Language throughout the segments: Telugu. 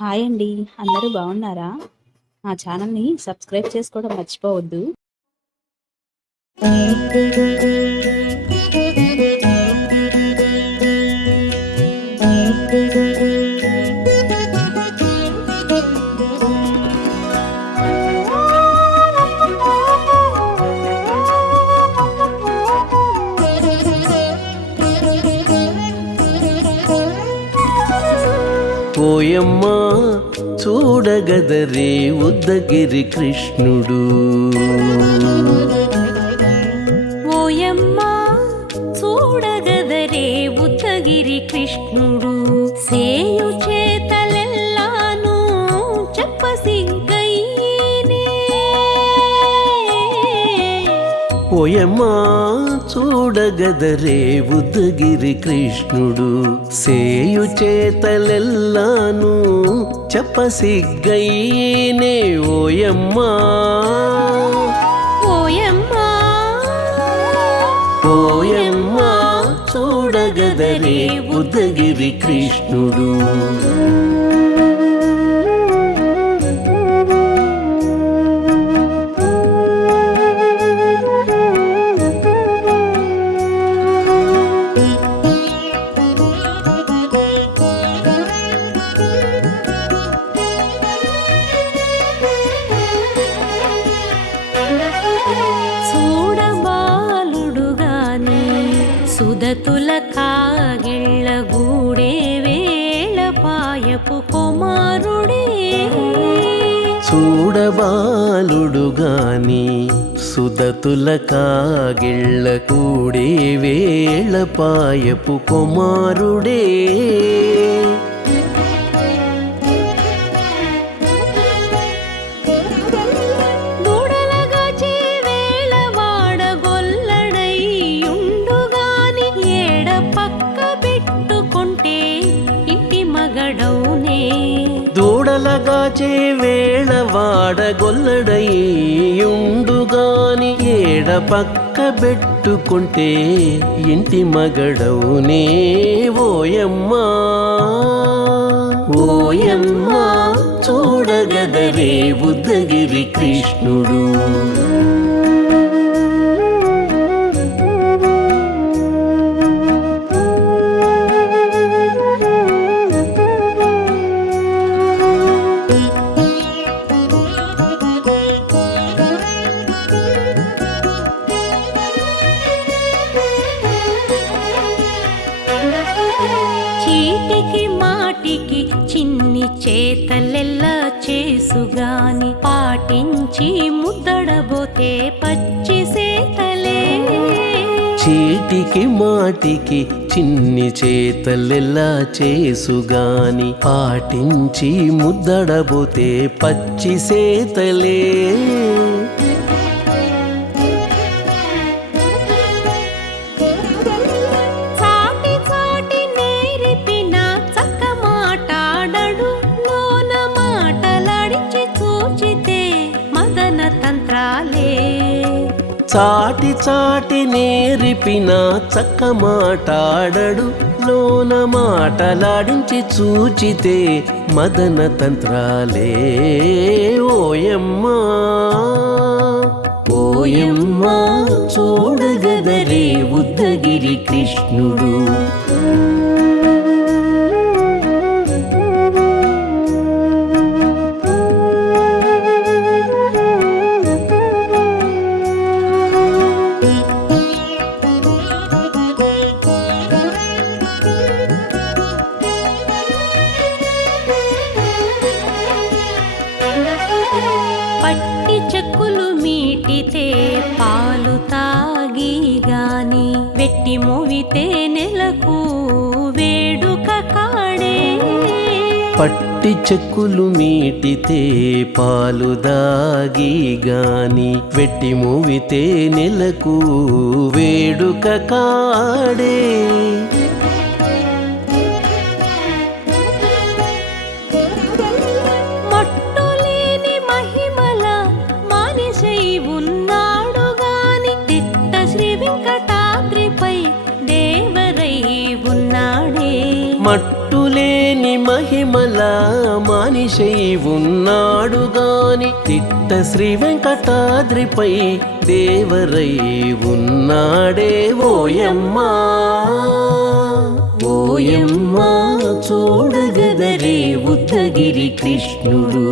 హాయ్ అండి. అందరూ బాగున్నారా? మా ఛానల్‌ని సబ్స్క్రైబ్ చేసుకోవడం మర్చిపోవద్దు. ఓయమ్మా చూడగదరే ఉద్దగిరి కృష్ణుడు. ఓయమ్మా చూడగదరే ఉద్దగిరి కృష్ణుడు. సేయు చేతలెల్లాను చెప్పసిగ్గైనే. ఓయమ్మా చూడగదరే ఉద్దగిరి కృష్ణుడు. సేయు చేతలెల్లాను చెప్పసిగ్గైనే. ఓయమ్మా ఓయమ్మా ఓయమ్మా చూడగదరే ఉద్దగిరి కృష్ణుడు. చూడబాలుడుగాని సుదతుల కాగిళ్ళ గూడే వేళ పాయపు కుమారుడే. చూడబాలుడుగాని సుదతుల కాగిళ్ళ కూడే వేళ పాయపు కుమారుడే. దూడలగాచే వేళ వాడగొల్లడైయుండుగాని ఏడ పక్క పెట్టుకుంటే ఇంటి మగడౌనే. దూడలగాచే వేళ వాడగొల్లడయ్యుండుగాని ఏడ పక్క పెట్టుకుంటే ఇంటి మగడవునే. ఓయమ్మా ఓయమ్మా చూడగదరే ఉద్దగిరి కృష్ణుడు. చీటికి మాటికి చిన్ని చేతలెల్లా చేసుగాని పాటించి ముద్దడబోతే పచ్చి సేతలే. చీటికి మాటికి చిన్ని చేతలెల్లా చేసుగాని పాటించి ముద్దడబోతే పచ్చి సేతలే. చాటి చాటి నేరిపిన చక్క మాటాడడు లోన మాటలాడించి చూచితే మదన తంత్రాలే. చాటి చాటి నేరిపిన చక్క మాటాడడు లోన మాటలాడించి చూచితే మదన తంత్రాలే. ఓయమ్మా ఓయమ్మా చూడగదరే ఉద్దగిరి కృష్ణుడు. పట్టి చెక్కులు మీటితే పాలు తాగి గాని వెట్టి మోవితే నెలకు వేడుక కాడే. పట్టి చెక్కులు మీటితే పాలు దాగి గాని వెట్టి మూవితే నెలకు వేడుక కాడే. మట్టులేని మహిమల మానిషై ఉన్నాడు గాని తిట్ట శ్రీ వెంకటాద్రిపై దేవరై ఉన్నాడే. మట్టులేని మహిమ మహిమల మానిషై ఉన్నాడు గాని తిట్ట శ్రీ వెంకటాద్రిపై దేవరై ఉన్నాడే ఓయమ్మా ఓయమ్మా చూడగదరే ఉద్దగిరి కృష్ణుడు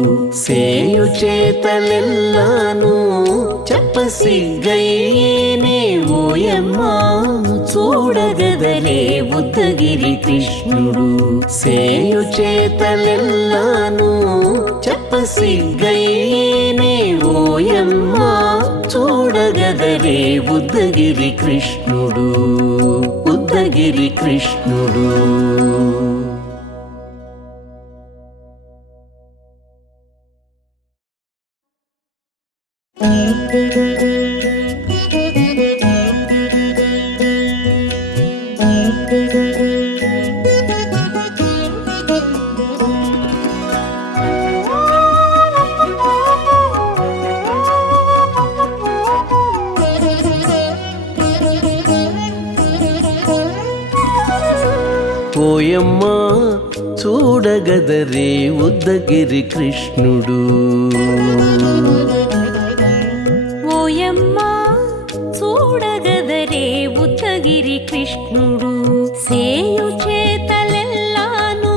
సేయు చేతలెల్లాను చెప్పసిగ్గయ్యేనే ఓయమ్మా చూడగదరే ఉద్దగిరి కృష్ణుడు సేయు చేతలెల్లాను చెప్పసిగ్గయ్యేనే ఓయమ్మా చూడగదరే ఉద్దగిరి కృష్ణుడు ఉద్దగిరి కృష్ణుడు. ఓయమ్మా చూడగదరే ఉద్దగిరి కృష్ణుడు ఓయమ్మా చూడగదరే ఉద్దగిరి కృష్ణుడు సేయు చేతలెల్లాను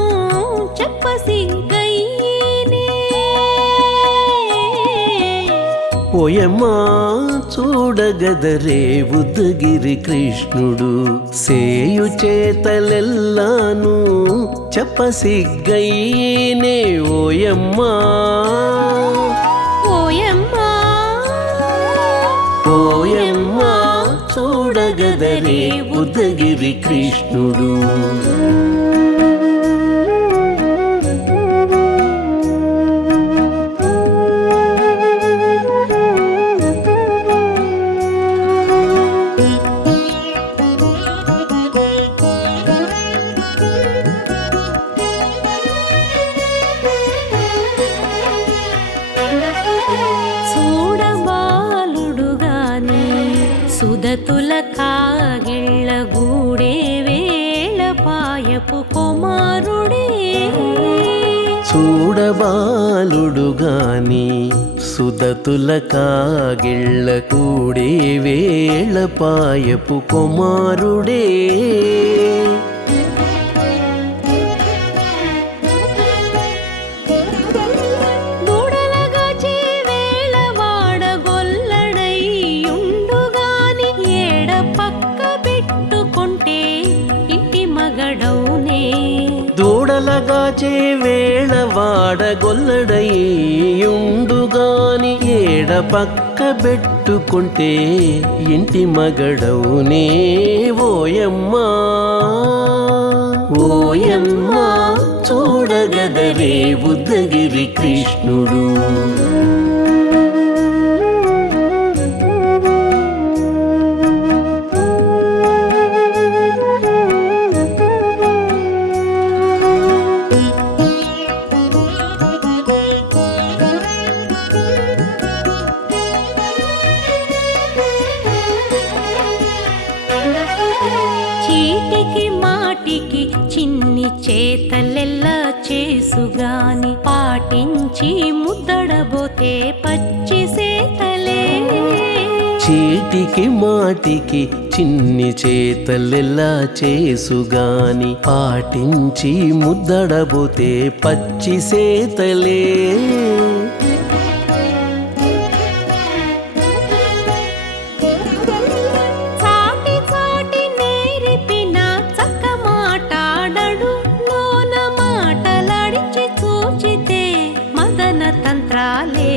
చెప్పసిగ్గయ్యేనే ఓయమ్మా చూడగదరే ఉద్దగిరి కృష్ణుడు సేయు చేతలెల్లాను చెప్పసిగ్గయ్యేనే ఓయమ్మా ఓయమ్మా ఓయమ్మా చూడగదరే ఉద్దగిరి కృష్ణుడు. చూడబాలుడుగాని సుదతుల కాగిళ్ళ గూడే వేళ పాయపు కుమారుడే చూడబాలుడుగాని సుదతుల కాగిళ్ళ కూడే వేళ పాయపు కుమారుడే దూడలగాచే వేళ వాడగొల్లడయ్యుండుగాని ఏడ పక్క పెట్టుకుంటే ఇంటి మగడౌనే దూడలగాచే వేళ వాడగొల్లడయ్యుండుగాని ఏడ పక్క పెట్టుకుంటే ఇంటి మగడవునే ఓయమ్మా ఓయమ్మా చూడగదరే ఉద్దగిరి కృష్ణుడు. చీటికి మాటికి చిన్ని చేతలెల్లా చేసుగాని పాటించి ముద్దడబోతే పచ్చి సేతలే చీటికి మాటికి చిన్ని చేతలెలా చేసుగాని పాటించి ముద్దడబోతే పచ్చి సేతలే చాటి చాటి నేరిపిన చక్క మాటాడడు లోన మాటలాడించి చూచితే మదన తంత్రాలే